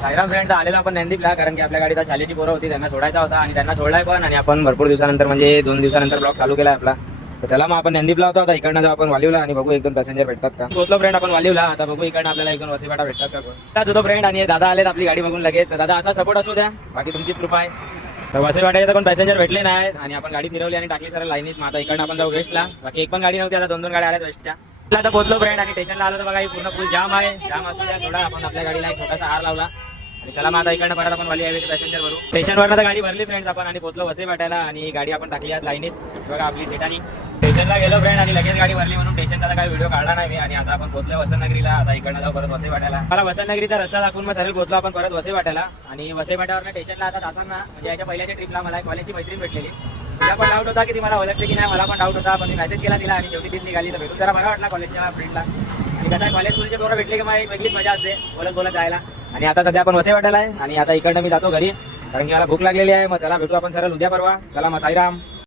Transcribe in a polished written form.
Sairam friend आलेला आपण नंदीपला, कारण की आपल्या गाडीत शालेची पोरं होती, त्यांना सोडायचा होता आणि त्यांना सोडलाय पण. आणि आपण भरपूर दिवसानंतर म्हणजे 2 दिवसानंतर ब्लॉग चालू केला आपला. तर चला मग आपण नंदीपला होता, आता इकडनं जाऊ आपण वालीवला आणि बघू 1-2 पॅसेंजर भेटतात का. पोहोचलो फ्रेंड आपण वालीवला, आता बघू इकडनं आपल्याला 1-2 वसईपाटा भेटतात का. त्याच होतो फ्रेंड आणि दादा आलेत आपली गाडी बघून लगेच. तर दादा असा सपोर्ट असू द्या, बाकी तुमची कृपा आहे. तर वसईपाट्याचे तर कोण पॅसेंजर भेटले नाहीत आणि आपण गाडी फिरवली आणि टाकली सर लाईनीत. मग आता इकडनं आपण जाऊ वेस्टला, बाकी एक पण गाडी नव्हती, आता 2-2 गाड्या आल्यात वेस्टच्या. आता पोहोचलो फ्रेंड आणि स्टेशनला आलो तर बघा पूर्ण फुल जाम आहे. जाम असू द्या, सोडा आपण आपल्या गाडीला एक छोटासा हार लावला आणि चला मग आता इकडनं परत आपण वाली हायवेचे पॅसेंजर भरू. स्टेशनवरनं तर गाडी भरली फ्रेंड्स आपण आणि पोहोचलो वसईपाट्याला आणि गाडी आपण टाकली आज लाईनीत. बघा आपली सेटानी स्टेशनला गेलो फ्रेंड आणि लगेच गाडी भरली म्हणून स्टेशनचा काही व्हिडिओ काढला नाही मी. आणि आता आपण पोहोचलो वसंतनगरीला, आता इकडनं जाऊ परत वसईपाट्याला. मला वसंतनगरीचा रस्ता दाखवून मग सरळ पोहोचलो आपण परत वसईपाट्याला. आणि वसईपाट्यावरनं स्टेशनला आता जाताना म्हणजे याच्या पहिल्याच्या ट्रिपला मला एक कॉलेजची मैत्रीण भेटलेली. तिला पण डाऊट होता की ती मला ओळखते की नाही, मला पण डाऊट होता, पण मी मेसेज केला तिला आणि शेवटी तीच निघाली. तर भेटून जरा बरा वाटला कॉलेजच्या फ्रेंडला. आणि कसं कॉलेज स्कूलचे पोरं भेटले की मग एक वेगळीच मजा असते बोलत बोलत जायला. आणि आता सध्या आपण वसईपाट्याला आहे आणि आता इकडनं मी जातो घरी, कारण की मला भूक लागलेली आहे. मग चला भेटू आपण सरळ उद्या परवा. चला मग साईराम.